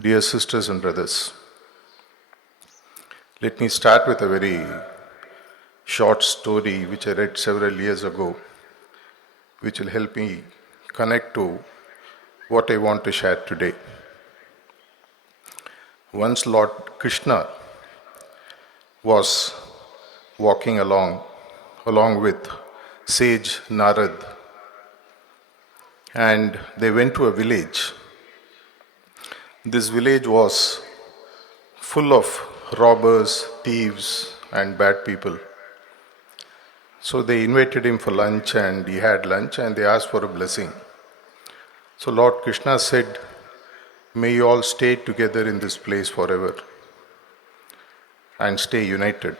Dear sisters and brothers, let me start with a very short story which I read several years ago, which will help me connect to what I want to share today. Once Lord Krishna was walking along with sage Narad, and they went to a village. This village was full of robbers, thieves, and bad people. So they invited him for lunch, and he had lunch, and they asked for a blessing. So Lord Krishna said, "May you all stay together in this place forever and stay united."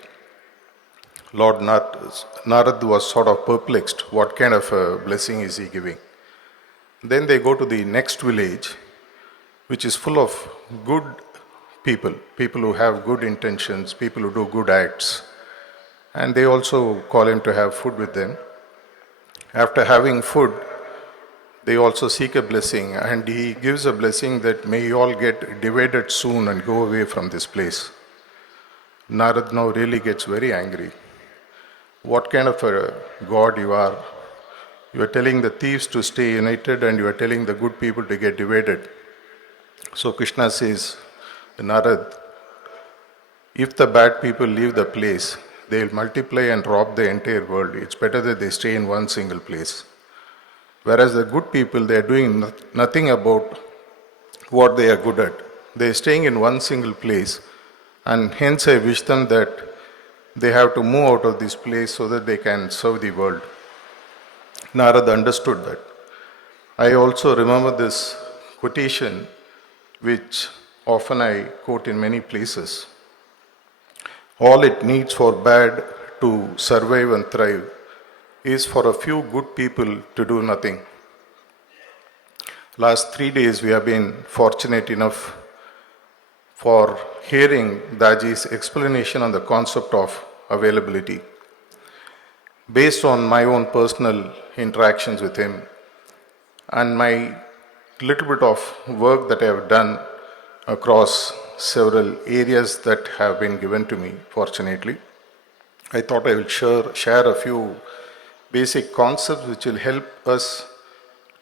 Lord Narad was sort of perplexed. What kind of a blessing is he giving? Then they go to the next village, which is full of good people who have good intentions, people who do good acts. And they also call him to have food with them. After having food, they also seek a blessing, and he gives a blessing that may you all get divided soon and go away from this place. Narad now really gets very angry. What kind of a God you are? You are telling the thieves to stay united, and you are telling the good people to get divided. So Krishna says, Narad, if the bad people leave the place, they will multiply and rob the entire world. It's better that they stay in one single place. Whereas the good people, they are doing nothing about what they are good at. They are staying in one single place, and hence I wish them that they have to move out of this place so that they can serve the world. Narad understood that. I also remember this quotation, which often I quote in many places. All it needs for bad to survive and thrive is for a few good people to do nothing. Last 3 days we have been fortunate enough for hearing Daji's explanation on the concept of availability. Based on my own personal interactions with him and my little bit of work that I have done across several areas that have been given to me, fortunately, I thought I will share a few basic concepts which will help us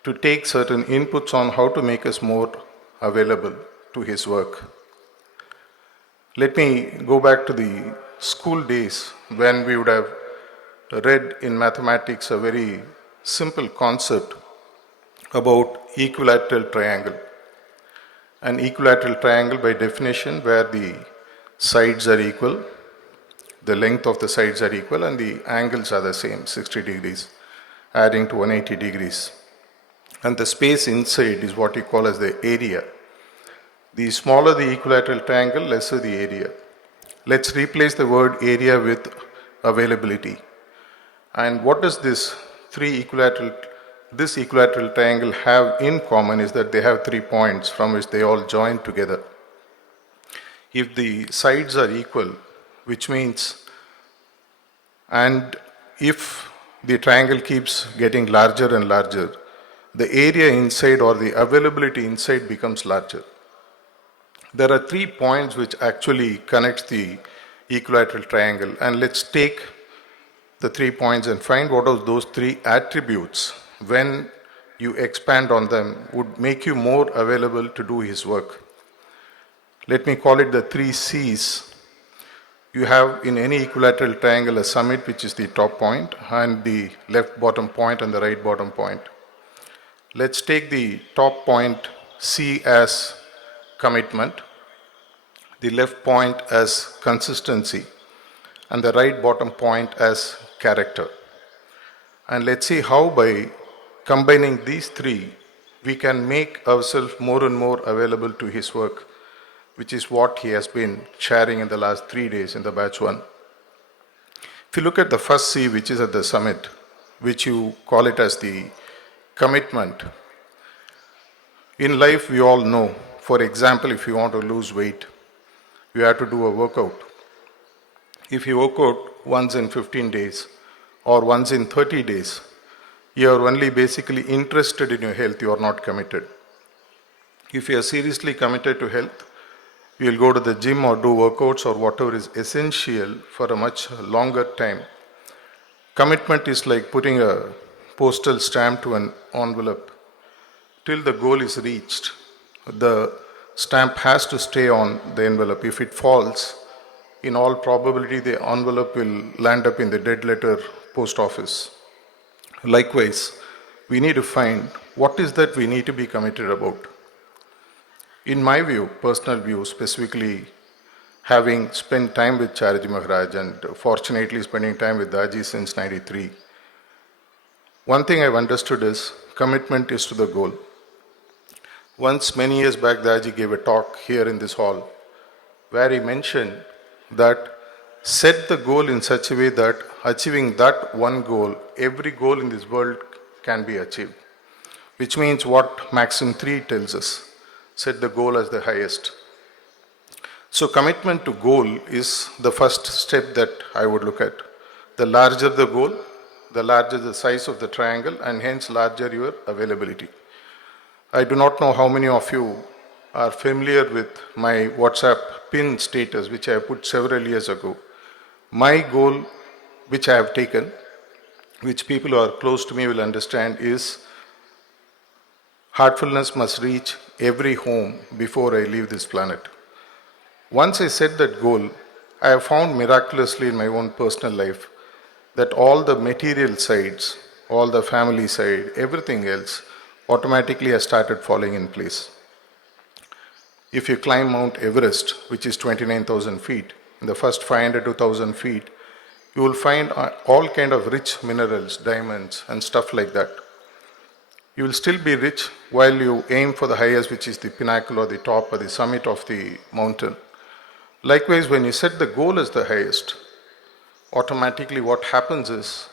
to take certain inputs on how to make us more available to his work. Let me go back to the school days when we would have read in mathematics a very simple concept about equilateral triangle. An equilateral triangle, by definition, where the sides are equal, the length of the sides are equal, and the angles are the same, 60 degrees, adding to 180 degrees. And the space inside is what you call as the area. The smaller the equilateral triangle, lesser the area. Let's replace the word area with availability. And what does this equilateral triangle have in common is that they have 3 points from which they all join together. If the sides are equal, which means, and if the triangle keeps getting larger and larger, the area inside or the availability inside becomes larger. There are 3 points which actually connect the equilateral triangle, and let's take the 3 points and find what are those 3 attributes when you expand on them would make you more available to do his work. Let me call it the 3 C's. You have in any equilateral triangle a summit, which is the top point, and the left bottom point and the right bottom point. Let's take the top point C as commitment, the left point as consistency, and the right bottom point as character. And let's see how by combining these 3, we can make ourselves more and more available to his work, which is what he has been sharing in the last 3 days in the batch 1. If you look at the first C, which is at the summit, which you call it as the commitment. In life, we all know, for example, if you want to lose weight, you have to do a workout. If you work out once in 15 days or once in 30 days, you are only basically interested in your health, you are not committed. If you are seriously committed to health, you will go to the gym or do workouts or whatever is essential for a much longer time. Commitment is like putting a postal stamp to an envelope. Till the goal is reached, the stamp has to stay on the envelope. If it falls, in all probability, the envelope will land up in the dead letter post office. Likewise, we need to find what is that we need to be committed about. In my view, personal view, specifically having spent time with Chariji Maharaj and fortunately spending time with Daaji since 93, one thing I've understood is commitment is to the goal. Once, many years back, Daaji gave a talk here in this hall where he mentioned that set the goal in such a way that achieving that one goal, every goal in this world can be achieved. Which means what Maxim 3 tells us, set the goal as the highest. So commitment to goal is the first step that I would look at. The larger the goal, the larger the size of the triangle, and hence larger your availability. I do not know how many of you are familiar with my WhatsApp pin status, which I put several years ago. My goal, which I have taken, which people who are close to me will understand, is heartfulness must reach every home before I leave this planet. Once I set that goal, I have found miraculously in my own personal life that all the material sides, all the family side, everything else, automatically has started falling in place. If you climb Mount Everest, which is 29,000 feet, in the first 500 to 1,000 feet, you will find all kind of rich minerals, diamonds and stuff like that. You will still be rich while you aim for the highest, which is the pinnacle or the top or the summit of the mountain. Likewise, when you set the goal as the highest, automatically what happens is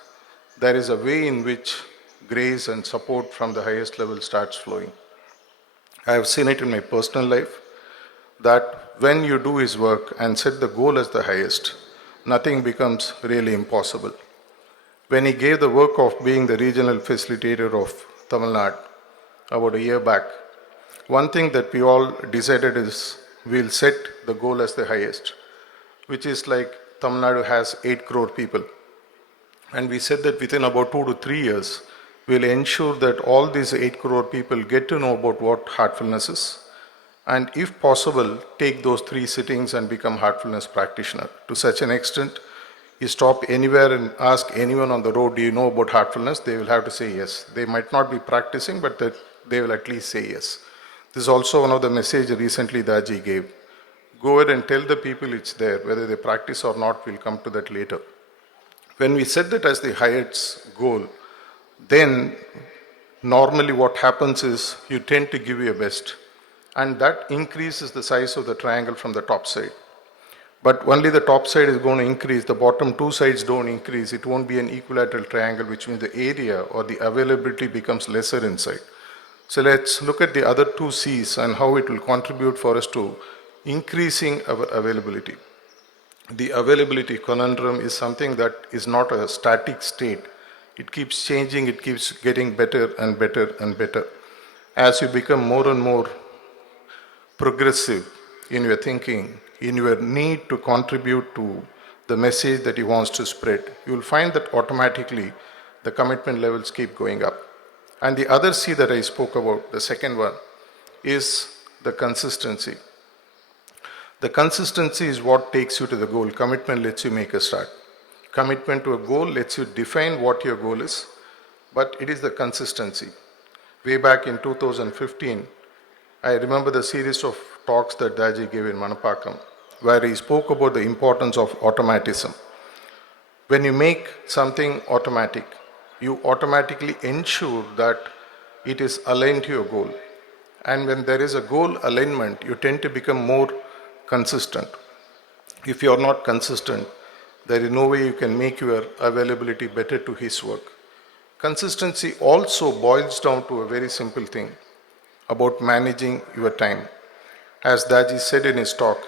there is a way in which grace and support from the highest level starts flowing. I have seen it in my personal life that when you do his work and set the goal as the highest, nothing becomes really impossible. When he gave the work of being the regional facilitator of Tamilnadu about a year back, one thing that we all decided is we'll set the goal as the highest, which is like Tamilnadu has 8 crore people. And we said that within about 2 to 3 years, we'll ensure that all these 8 crore people get to know about what heartfulness is. And if possible, take those 3 sittings and become heartfulness practitioner. To such an extent, you stop anywhere and ask anyone on the road, do you know about heartfulness? They will have to say yes. They might not be practicing, but they will at least say yes. This is also one of the messages recently Daaji gave. Go ahead and tell the people it's there. Whether they practice or not, we'll come to that later. When we set that as the highest goal, then normally what happens is you tend to give your best. And that increases the size of the triangle from the top side. But only the top side is going to increase, the bottom 2 sides don't increase. It won't be an equilateral triangle, which means the area or the availability becomes lesser inside. So let's look at the other 2 C's and how it will contribute for us to increasing our availability. The availability conundrum is something that is not a static state. It keeps changing, it keeps getting better and better and better. As you become more and more progressive in your thinking, in your need to contribute to the message that he wants to spread, you will find that automatically the commitment levels keep going up. And the other C that I spoke about, the second one, is the consistency. The consistency is what takes you to the goal. Commitment lets you make a start. Commitment to a goal lets you define what your goal is, but it is the consistency. Way back in 2015, I remember the series of talks that Daaji gave in Manapakam, where he spoke about the importance of automatism. When you make something automatic, you automatically ensure that it is aligned to your goal. And when there is a goal alignment, you tend to become more consistent. If you are not consistent, there is no way you can make your availability better to his work. Consistency also boils down to a very simple thing about managing your time. As Daaji said in his talk,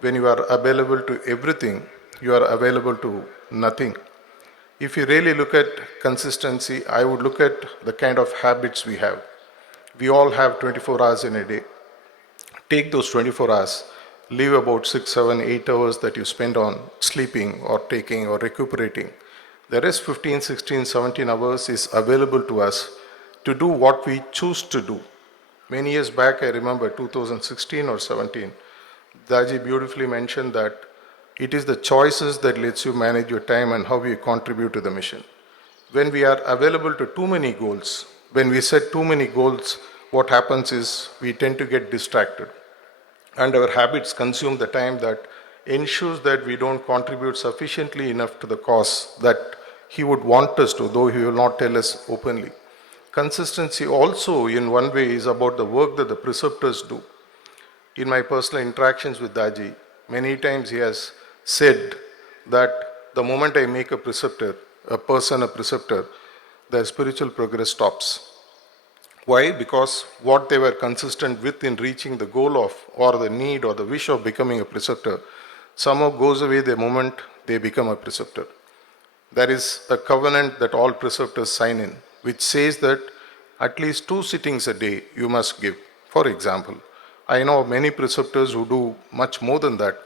when you are available to everything, you are available to nothing. If you really look at consistency, I would look at the kind of habits we have. We all have 24 hours in a day. Take those 24 hours, leave about 6, 7, 8 hours that you spend on sleeping or taking or recuperating. The rest 15, 16, 17 hours is available to us to do what we choose to do. Many years back, I remember 2016 or 17, Daji beautifully mentioned that it is the choices that lets you manage your time and how you contribute to the mission. When we are available to too many goals, when we set too many goals, what happens is we tend to get distracted. And our habits consume the time that ensures that we don't contribute sufficiently enough to the cause that he would want us to, though he will not tell us openly. Consistency also, in one way, is about the work that the preceptors do. In my personal interactions with Daji, many times he has said that the moment I make a preceptor, a preceptor, the spiritual progress stops. Why? Because what they were consistent with in reaching the goal of, or the need, or the wish of becoming a preceptor, somehow goes away the moment they become a preceptor. There is a covenant that all preceptors sign in, which says that at least 2 sittings a day you must give. For example, I know of many preceptors who do much more than that.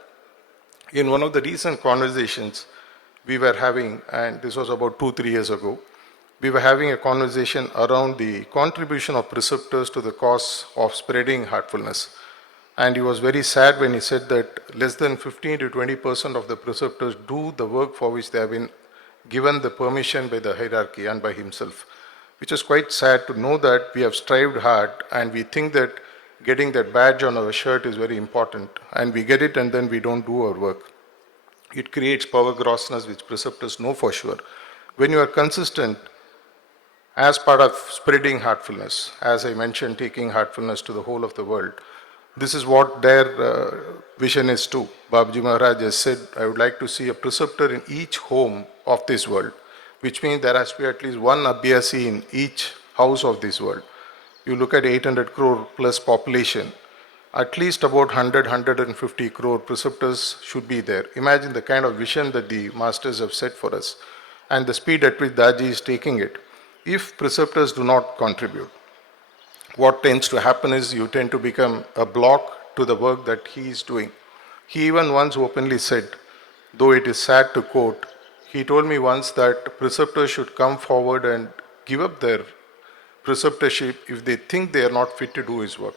In one of the recent conversations we were having, and this was about 2-3 years ago, we were having a conversation around the contribution of preceptors to the cause of spreading heartfulness. And he was very sad when he said that less than 15 to 20% of the preceptors do the work for which they have been given the permission by the hierarchy and by himself, which is quite sad to know that we have strived hard and we think that getting that badge on our shirt is very important, and we get it and then we don't do our work. It creates power grossness, which preceptors know for sure. When you are consistent as part of spreading heartfulness, as I mentioned, taking heartfulness to the whole of the world, this is what their vision is too. Babaji Maharaj has said, I would like to see a preceptor in each home of this world, which means there has to be at least one abhyasi in each house of this world. You look at 800 crore plus population, at least about 150 crore preceptors should be there. Imagine the kind of vision that the masters have set for us and the speed at which Daji is taking it. If preceptors do not contribute, what tends to happen is you tend to become a block to the work that he is doing. He even once openly said, though it is sad to quote, he told me once that preceptors should come forward and give up their preceptorship if they think they are not fit to do his work.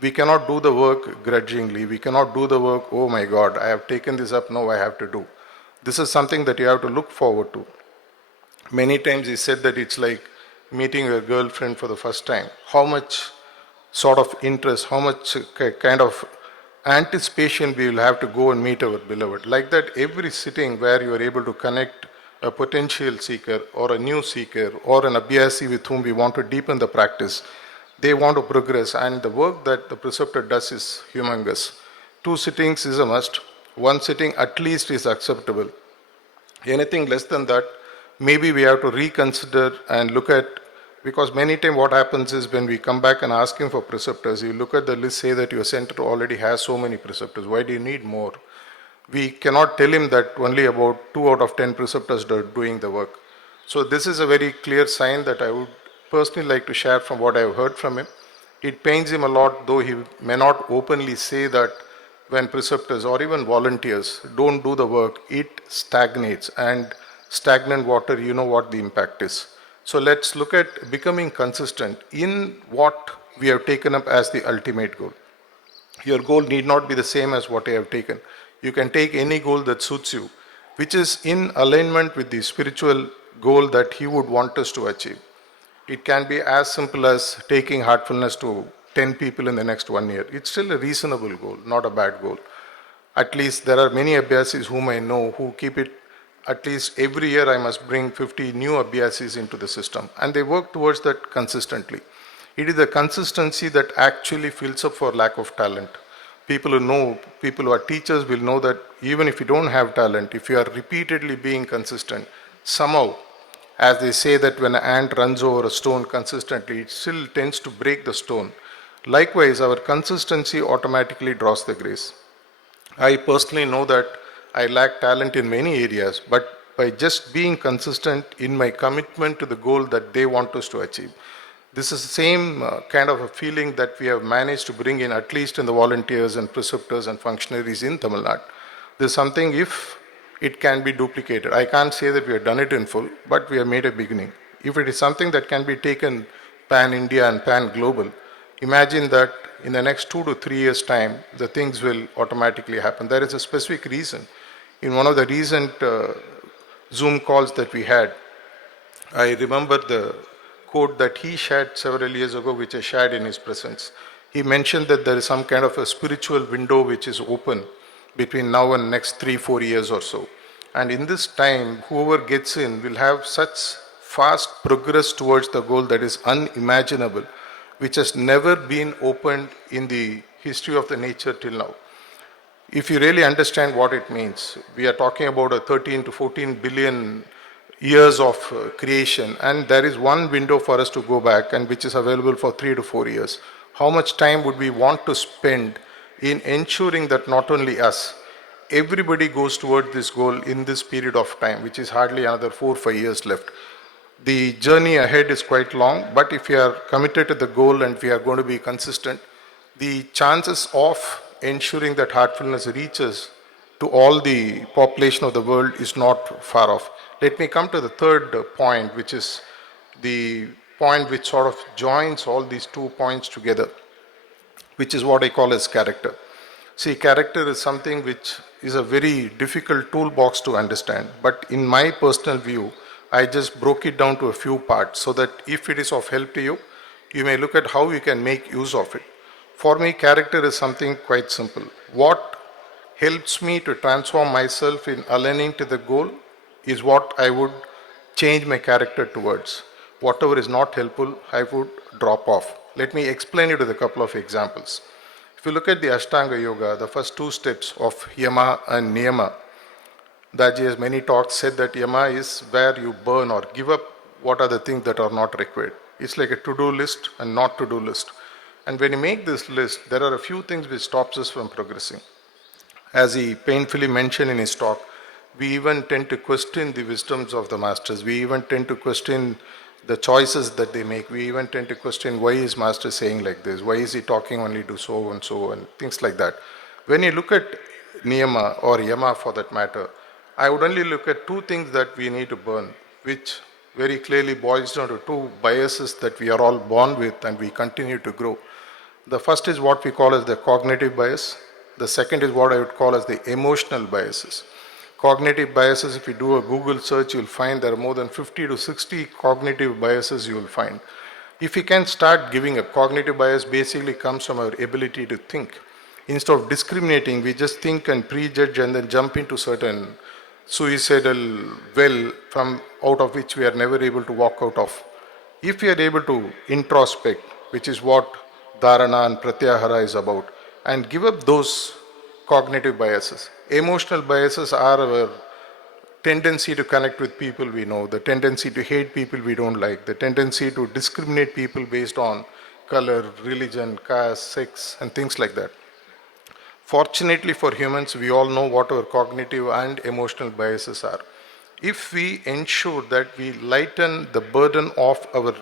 We cannot do the work grudgingly. We cannot do the work, oh my God, I have taken this up, now I have to do. This is something that you have to look forward to. Many times he said that it's like meeting a girlfriend for the first time. How much sort of interest, how much kind of anticipation we will have to go and meet our beloved. Like that, every sitting where you are able to connect a potential seeker or a new seeker or an abhyasi with whom we want to deepen the practice, they want to progress, and the work that the preceptor does is humongous. 2 sittings is a must. 1 sitting at least is acceptable. Anything less than that, maybe we have to reconsider and look at, because many times what happens is when we come back and ask him for preceptors, you look at the list, say that your center already has so many preceptors, why do you need more? We cannot tell him that only about 2 out of 10 preceptors are doing the work. So this is a very clear sign that I would personally like to share from what I have heard from him. It pains him a lot, though he may not openly say that when preceptors or even volunteers don't do the work, it stagnates, and stagnant water, you know what the impact is. So let's look at becoming consistent in what we have taken up as the ultimate goal. Your goal need not be the same as what I have taken. You can take any goal that suits you, which is in alignment with the spiritual goal that he would want us to achieve. It can be as simple as taking heartfulness to 10 people in the next 1 year. It's still a reasonable goal, not a bad goal. At least there are many abhyasis whom I know who keep it, at least every year I must bring 50 new abhyasis into the system, and they work towards that consistently. It is the consistency that actually fills up for lack of talent. People who are teachers will know that even if you don't have talent, if you are repeatedly being consistent, somehow, as they say that when an ant runs over a stone consistently, it still tends to break the stone. Likewise, our consistency automatically draws the grace. I personally know that I lack talent in many areas, but by just being consistent in my commitment to the goal that they want us to achieve, This is the same kind of a feeling that we have managed to bring in, at least in the volunteers and preceptors and functionaries in Tamilnadu. This is something, if it can be duplicated. I can't say that we have done it in full, but we have made a beginning. If it is something that can be taken pan-India and pan-global, imagine that in the next 2 to 3 years' time, the things will automatically happen. There is a specific reason. In one of the recent Zoom calls that we had, I remember the quote that he shared several years ago, which I shared in his presence. He mentioned that there is some kind of a spiritual window which is open between now and next 3-4 years or so. And in this time, whoever gets in will have such fast progress towards the goal that is unimaginable, which has never been opened in the history of the nature till now. If you really understand what it means, we are talking about a 13 to 14 billion years of creation, and there is one window for us to go back, and which is available for 3 to 4 years. How much time would we want to spend in ensuring that not only us, everybody goes toward this goal in this period of time, which is hardly another 4 or 5 years left. The journey ahead is quite long, but if we are committed to the goal and we are going to be consistent, the chances of ensuring that heartfulness reaches to all the population of the world is not far off. Let me come to the third point, which is the point which sort of joins all these 2 points together, which is what I call as character. See, character is something which is a very difficult toolbox to understand, but in my personal view, I just broke it down to a few parts so that if it is of help to you, you may look at how you can make use of it. For me, character is something quite simple. What helps me to transform myself in aligning to the goal is what I would change my character towards. Whatever is not helpful, I would drop off. Let me explain it with a couple of examples. If you look at the Ashtanga Yoga, the first 2 steps of Yama and Niyama, Daji has many talks said that Yama is where you burn or give up what are the things that are not required. It's like a to-do list and not to-do list. And when you make this list, there are a few things which stops us from progressing. As he painfully mentioned in his talk, we even tend to question the wisdoms of the masters. We even tend to question the choices that they make. We even tend to question why is master saying like this? Why is he talking only to so and so and things like that. When you look at Niyama or Yama for that matter, I would only look at 2 things that we need to burn, which very clearly boils down to 2 biases that we are all born with and we continue to grow. The first is what we call as the cognitive bias. The second is what I would call as the emotional biases. Cognitive biases, if you do a Google search, you'll find there are more than 50 to 60 cognitive biases you will find. If you can start giving up, cognitive bias basically comes from our ability to think. Instead of discriminating, we just think and prejudge and then jump into certain suicidal well from out of which we are never able to walk out of. If we are able to introspect, which is what dharana and pratyahara is about, and give up those cognitive biases. Emotional biases are our tendency to connect with people we know, the tendency to hate people we don't like, the tendency to discriminate people based on color, religion, caste, sex, and things like that. Fortunately for humans, we all know what our cognitive and emotional biases are. If we ensure that we lighten the burden of our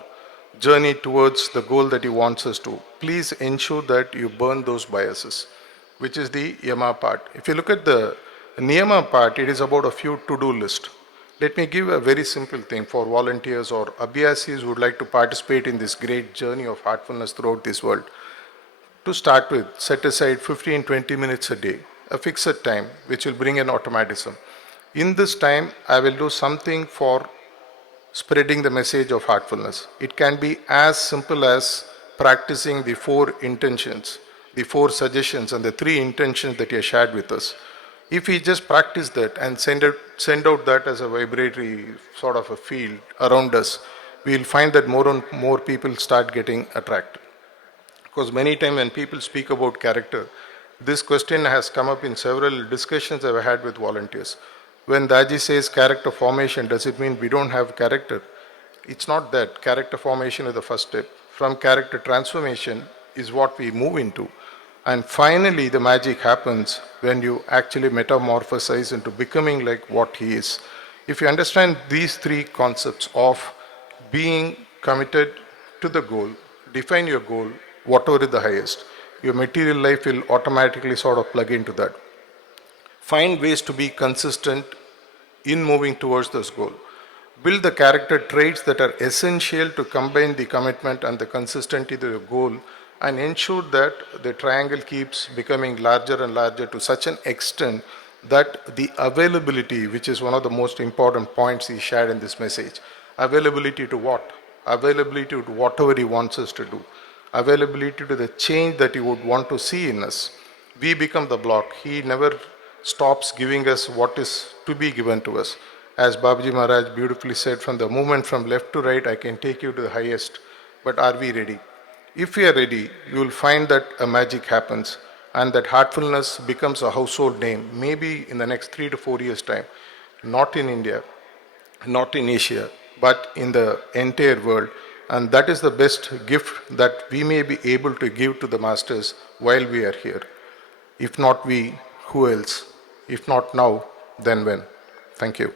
journey towards the goal that he wants us to, please ensure that you burn those biases, which is the Yama part. If you look at the Niyama part, it is about a few to-do list. Let me give a very simple thing for volunteers or abhyasis who would like to participate in this great journey of heartfulness throughout this world. To start with, set aside 15-20 minutes a day, a fixed time, which will bring an automatism. In this time, I will do something for spreading the message of heartfulness. It can be as simple as practicing the 4 intentions, the 4 suggestions and the 3 intentions that he has shared with us. If we just practice that and send out that as a vibratory sort of a field around us, we will find that more and more people start getting attracted. Because many times when people speak about character, this question has come up in several discussions I've had with volunteers. When Daji says character formation, does it mean we don't have character? It's not that. Character formation is the first step. From character transformation is what we move into. And finally, the magic happens when you actually metamorphosize into becoming like what he is. If you understand these 3 concepts of being committed to the goal, define your goal, whatever is the highest. Your material life will automatically sort of plug into that. Find ways to be consistent in moving towards this goal. Build the character traits that are essential to combine the commitment and the consistency to your goal, and ensure that the triangle keeps becoming larger and larger to such an extent that the availability, which is one of the most important points he shared in this message, availability to what? Availability to whatever he wants us to do. Availability to the change that he would want to see in us. We become the block. He never stops giving us what is to be given to us. As Babaji Maharaj beautifully said, from the movement from left to right, I can take you to the highest. But are we ready? If we are ready, you will find that a magic happens, and that heartfulness becomes a household name, maybe in the next 3 to 4 years' time. Not in India, not in Asia, but in the entire world. And that is the best gift that we may be able to give to the masters while we are here. If not we, who else? If not now, then when? Thank you.